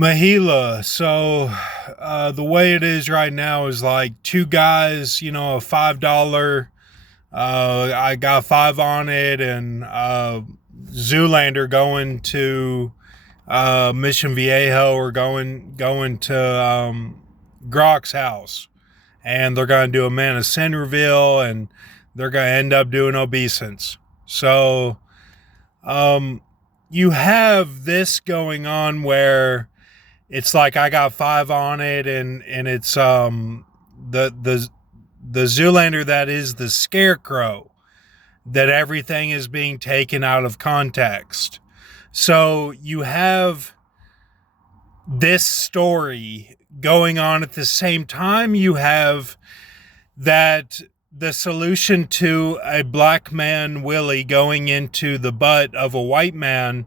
Mahila. So the way it is right now is like two guys, a $5. I got five on it, and Zoolander going to Mission Viejo, or going to Grok's house, and they're going to do a Man of Sin reveal, and they're going to end up doing obeisance. So you have this going on where it's like I got five on it, and it's the Zoolander that is the Scarecrow, that everything is being taken out of context. So you have this story going on at the same time. You have that the solution to a black man Willie going into the butt of a white man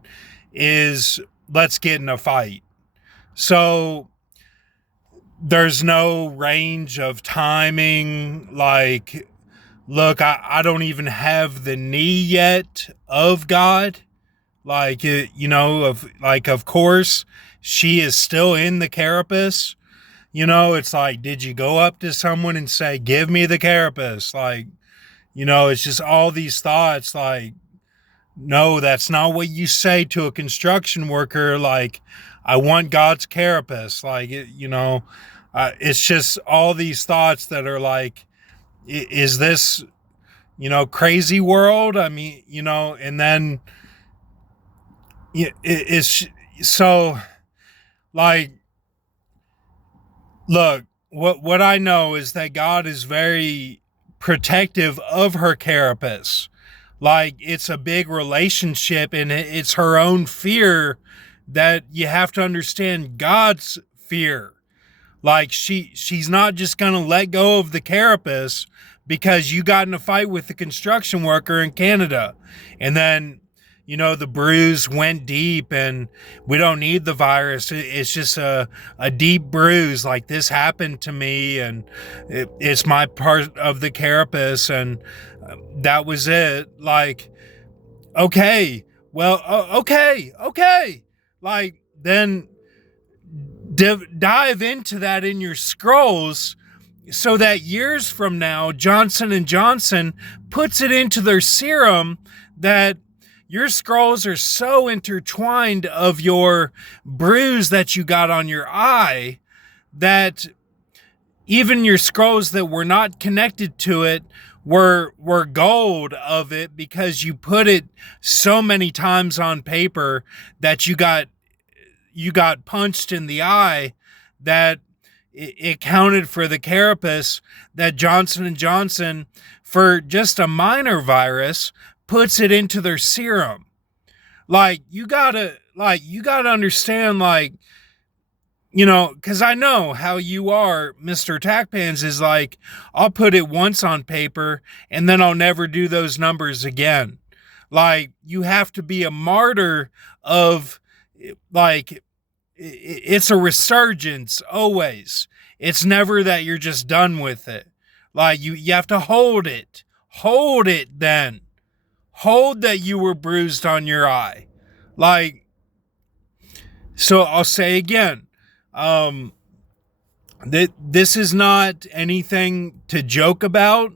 is, let's get in a fight. So there's no range of timing. Like, look, I don't even have the knee yet of God. Like, of course, she is still in the carapace. It's like, did you go up to someone and say, give me the carapace? Like, it's just all these thoughts. Like, no, that's not what you say to a construction worker. Like, I want God's carapace. Like, it's just all these thoughts that are like, is this, crazy world? I mean, and then it's so, like, look, what I know is that God is very protective of her carapace. Like, it's a big relationship, and it's her own fear that you have to understand God's fear. Like, she's not just going to let go of the carapace because you got in a fight with the construction worker in Canada. And then, the bruise went deep, and we don't need the virus. It's just a deep bruise. Like, this happened to me, and it's my part of the carapace, and that was it. Like, okay, well, okay. Like, then dive into that in your scrolls, so that years from now, Johnson & Johnson puts it into their serum, that your scrolls are so intertwined of your bruise that you got on your eye, that even your scrolls that were not connected to it were gold of it, because you put it so many times on paper that you got punched in the eye, that it counted for the carapace that Johnson & Johnson, for just a minor virus, puts it into their serum. Like, you gotta understand, like, because I know how you are, Mr. Tackpans, is like, I'll put it once on paper and then I'll never do those numbers again. Like, you have to be a martyr of, like, it's a resurgence always. It's never that you're just done with it. Like, you have to hold it. Hold it then. Hold that you were bruised on your eye. Like, so I'll say again, that this is not anything to joke about.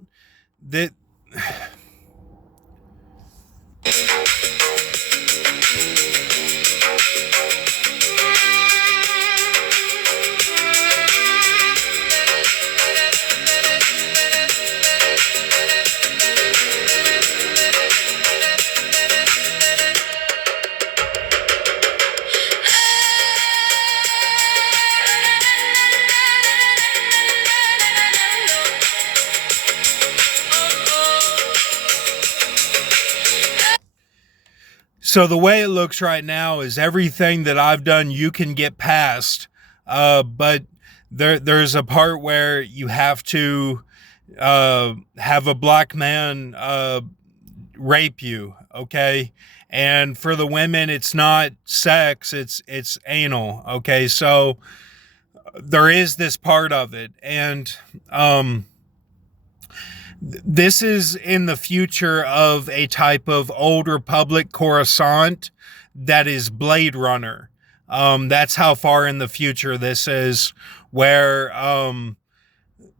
That So the way it looks right now is everything that I've done you can get past, but there's a part where you have to have a black man rape you, okay? And for the women, it's not sex, it's anal, okay? So there is this part of it, and this is in the future of a type of old Republic Coruscant that is Blade Runner. That's how far in the future this is, where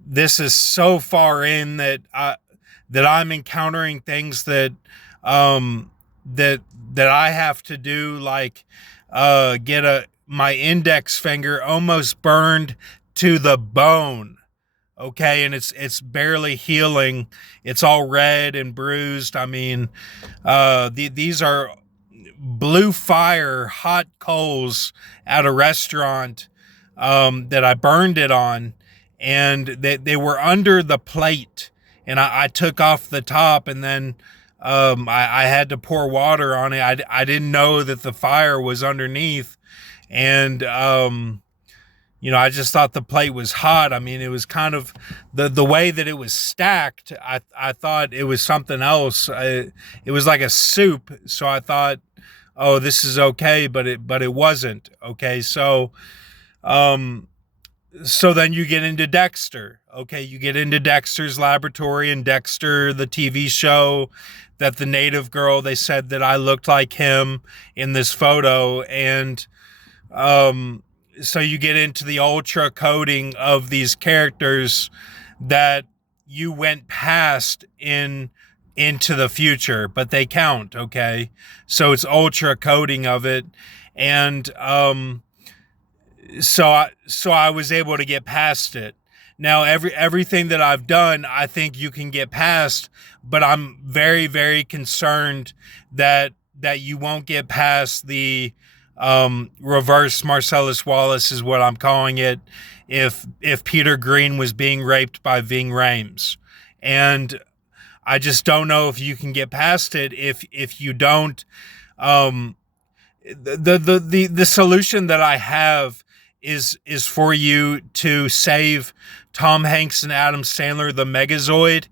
this is so far in that I'm encountering things um, that I have to do, like get my index finger almost burned to the bone. Okay, and it's barely healing. It's all red and bruised. I mean, these are blue fire, hot coals at a restaurant that I burned it on, and they were under the plate, and I took off the top, and then I had to pour water on it. I didn't know that the fire was underneath, and I just thought the plate was hot. I mean, it was kind of the way that it was stacked. I thought it was something else. It was like a soup, so I thought, oh, this is okay, but it wasn't okay. So then you get into Dexter. Okay, you get into Dexter's Laboratory, and Dexter, the TV show, that the native girl, they said that I looked like him in this photo, and so you get into the ultra coding of these characters that you went past into the future, but they count. Okay, so it's ultra coding of it, and so I was able to get past it. Now everything that I've done, I think you can get past, but I'm very, very concerned that you won't get past the reverse Marcellus Wallace, is what I'm calling it, if Peter Green was being raped by Ving Rhames. And I just don't know if you can get past it. If you don't, the solution that I have is for you to save Tom Hanks and Adam Sandler, the Megazoid,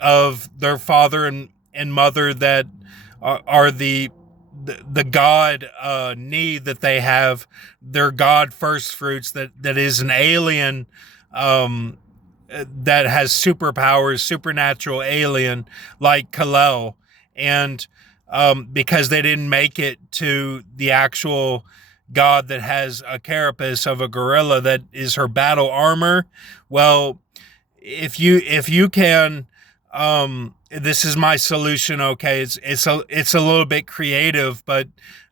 of their father and mother that are the god need that they have, their god first fruits, that is an alien that has superpowers, supernatural alien like Kal-El, and because they didn't make it to the actual god that has a carapace of a gorilla that is her battle armor. Well, if you can, this is my solution. Okay, it's a little bit creative, but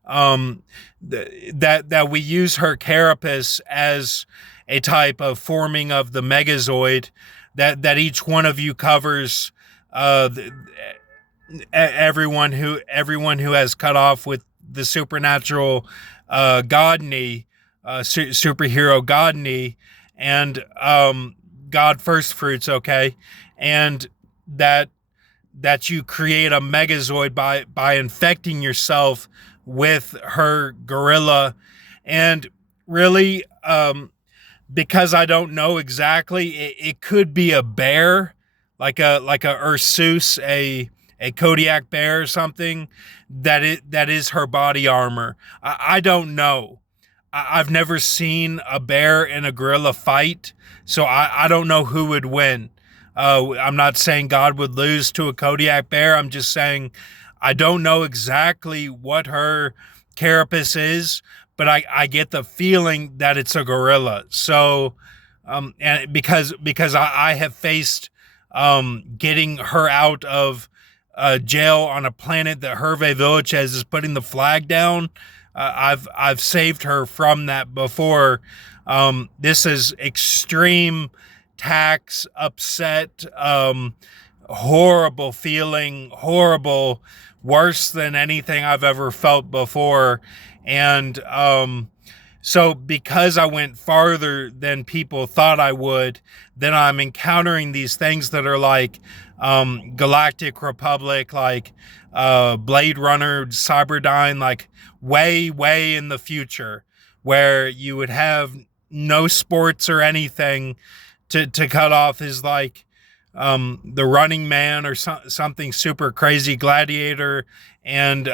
that we use her carapace as a type of forming of the Megazoid, that each one of you covers everyone who has cut off with the supernatural god knee, superhero god knee, and god first fruits. Okay, and that you create a Megazoid by infecting yourself with her gorilla. And really, because I don't know exactly, it could be a bear, like a Ursus, a Kodiak bear or something, that is her body armor. I don't know. I've never seen a bear and a gorilla fight, so I don't know who would win. I'm not saying God would lose to a Kodiak bear. I'm just saying I don't know exactly what her carapace is, but I get the feeling that it's a gorilla. So, and because I have faced getting her out of jail on a planet that Hervé Villachez is putting the flag down. I've saved her from that before. This is extreme tax, upset, horrible feeling, horrible, worse than anything I've ever felt before. And so because I went farther than people thought I would, then I'm encountering these things that are like Galactic Republic, like Blade Runner, Cyberdyne, like way, way in the future, where you would have no sports or anything to cut off, is like the Running Man or something super crazy, Gladiator, and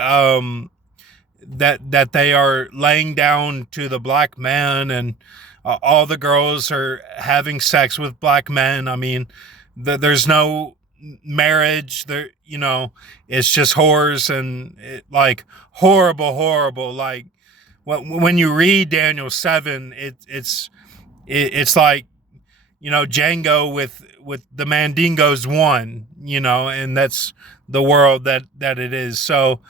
that they are laying down to the black man, and all the girls are having sex with black men. I mean, there's no marriage there, it's just whores, and like horrible, like when you read Daniel 7, it's like, Django with the Mandingos won, and that's the world that it is. So,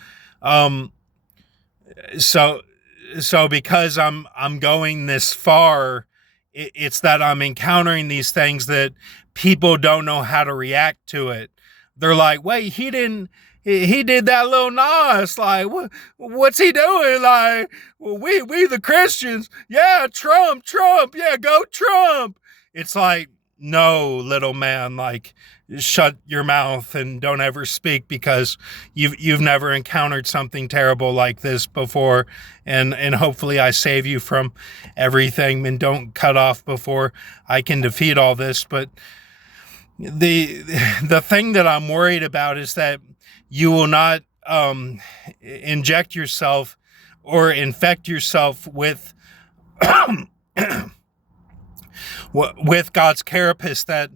so because I'm going this far, it's that I'm encountering these things that people don't know how to react to it. They're like, wait, he did that little Nas, like, what's he doing? Like, well, we the Christians, yeah, Trump, yeah, go Trump. It's like, no, little man, like, shut your mouth and don't ever speak, because you've never encountered something terrible like this before, and hopefully I save you from everything, and don't cut off before I can defeat all this. But the thing that I'm worried about is that you will not inject yourself or infect yourself with with God's carapace. That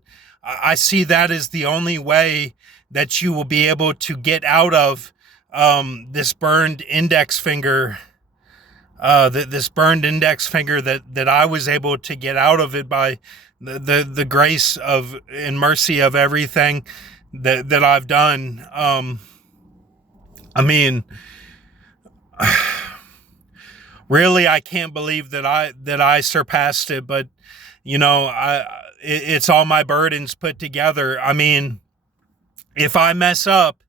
I see that as the only way that you will be able to get out of this burned index finger. This burned index finger that I was able to get out of it by the grace of and mercy of everything that I've done. I mean, really, I can't believe that I surpassed it, but it's all my burdens put together. I mean, if I mess up,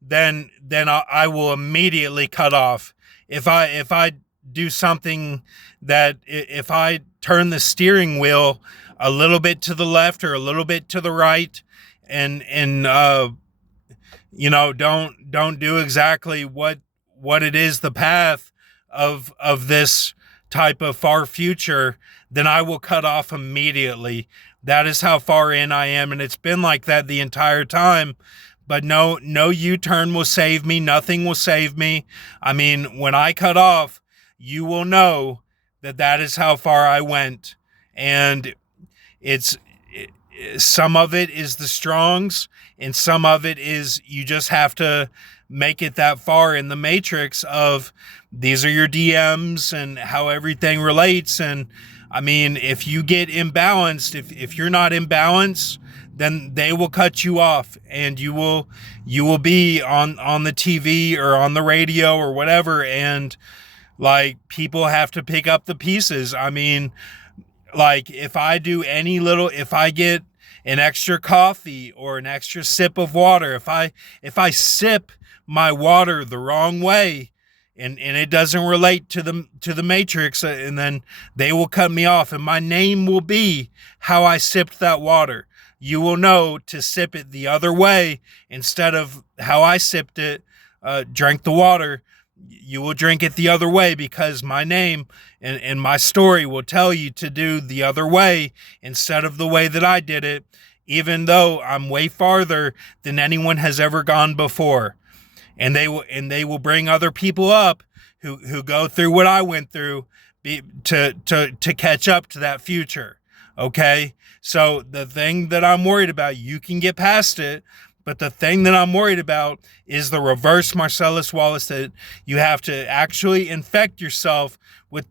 then I will immediately cut off. If I do something that, if I turn the steering wheel a little bit to the left or a little bit to the right, and don't do exactly what it is, the path of this type of far future, then I will cut off immediately. That is how far in I am, and it's been like that the entire time. But no U-turn will save me. Nothing will save me. I mean, when I cut off, you will know that is how far I went. And some of it is the Strongs, and some of it is you just have to make it that far in the matrix of these are your DMs and how everything relates. And I mean, if you get imbalanced, if you're not in balance, then they will cut you off, and you will be on the TV or on the radio or whatever. And like, people have to pick up the pieces. I mean, like, if I get an extra coffee or an extra sip of water, if I sip my water the wrong way, and it doesn't relate to the matrix, and then they will cut me off, and my name will be how I sipped that water. You will know to sip it the other way instead of how I sipped it, drank the water. You will drink it the other way, because my name and my story will tell you to do the other way instead of the way that I did it, even though I'm way farther than anyone has ever gone before. And they will bring other people up who go through what I went through to catch up to that future. Okay? So the thing that I'm worried about, you can get past it, but the thing that I'm worried about is the reverse Marcellus Wallace, that you have to actually infect yourself with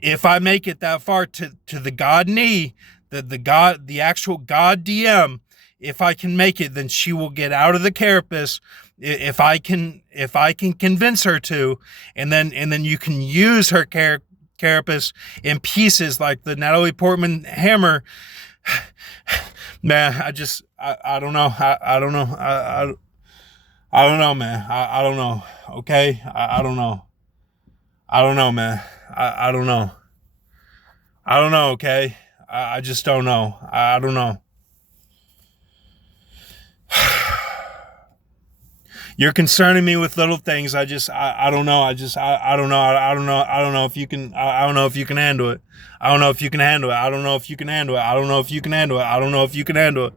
if I make it that far to the God knee, the actual God DM, if I can make it, then she will get out of the carapace. If I can convince her to, and then you can use her carapace in pieces like the Natalie Portman hammer. Man, I don't know. I don't know. I don't know, man. I don't know. Okay. I don't know. I don't know, man. I don't know. I don't know. Okay. I just don't know. I don't know. You're concerning me with little things. I don't know. I don't know. I don't know if you can. I don't know if you can handle it. I don't know if you can handle it. I don't know if you can handle it. I don't know if you can handle it. I don't know if you can handle it.